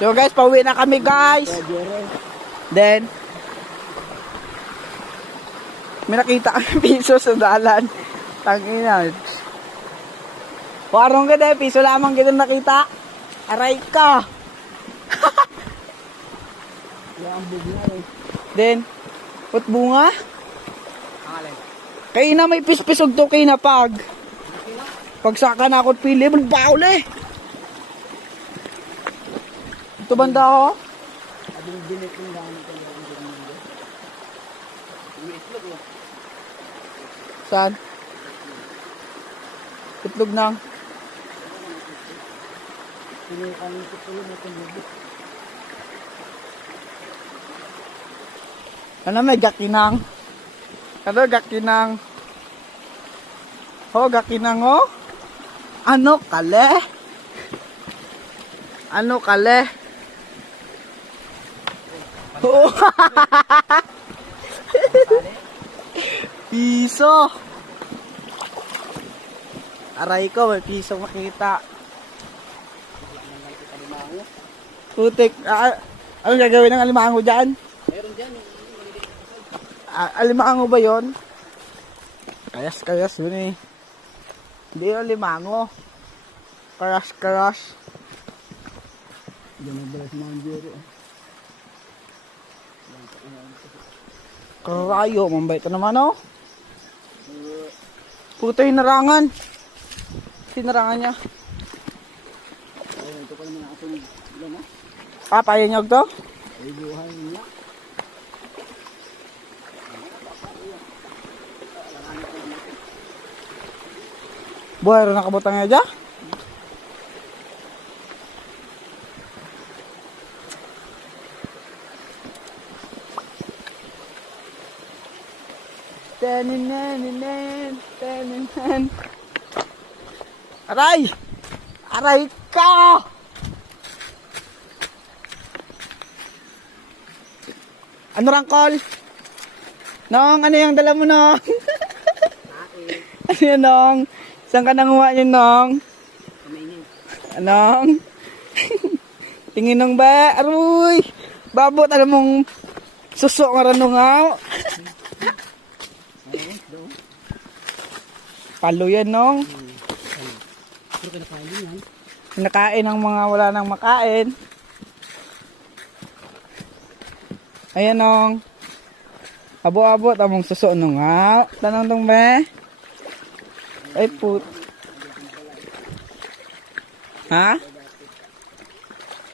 So guys, pauwi na kami guys. Then, may nakita kami piso sa dalan. Tangina. Warong ka dahil, piso lamang kita nakita. Aray ka. Then, put bunga. Kaya na may pispisog to kay na pag. Pagsaka na ako pili, magbaul eh. Ito banda ako. Saan? Itlog na. Ano may gakinang? Ano gakinang? Oh, gakinang oh. Ano kale? Ano kale? Oh. Piso. Aray ko, may piso makita. Putik. Ano gagawin ng alimango dyan? Meron dyan. Alimango ba yon? Kayas yun eh. Hindi yung alimango. Karas. Diyan nagbalas mga jero. Karayo, mambay ka naman oh. Puta yung narangan. Sinarangan niya. Ito pa naman atong ilan ha? Papayanyog to? Ay buhay niya. Buhay rin nakabutang niya dyan? Teninen. Aray! Aray ka! Ano rangkol? Nong, ano yung dala mo, Nong? Ano yan, Nong? Saan ka nanguha yun, Nong? Anong? Tingin nong ba? Aroy! Babot, alam mong suso nga ranungaw. Palo yan, Nong. Pero kinakain din yan. Nakain ng mga wala nang makain. Ayan, Nong. Abo-abot, among suso nung nga. Tanong tong ba? Ay, put. Ha?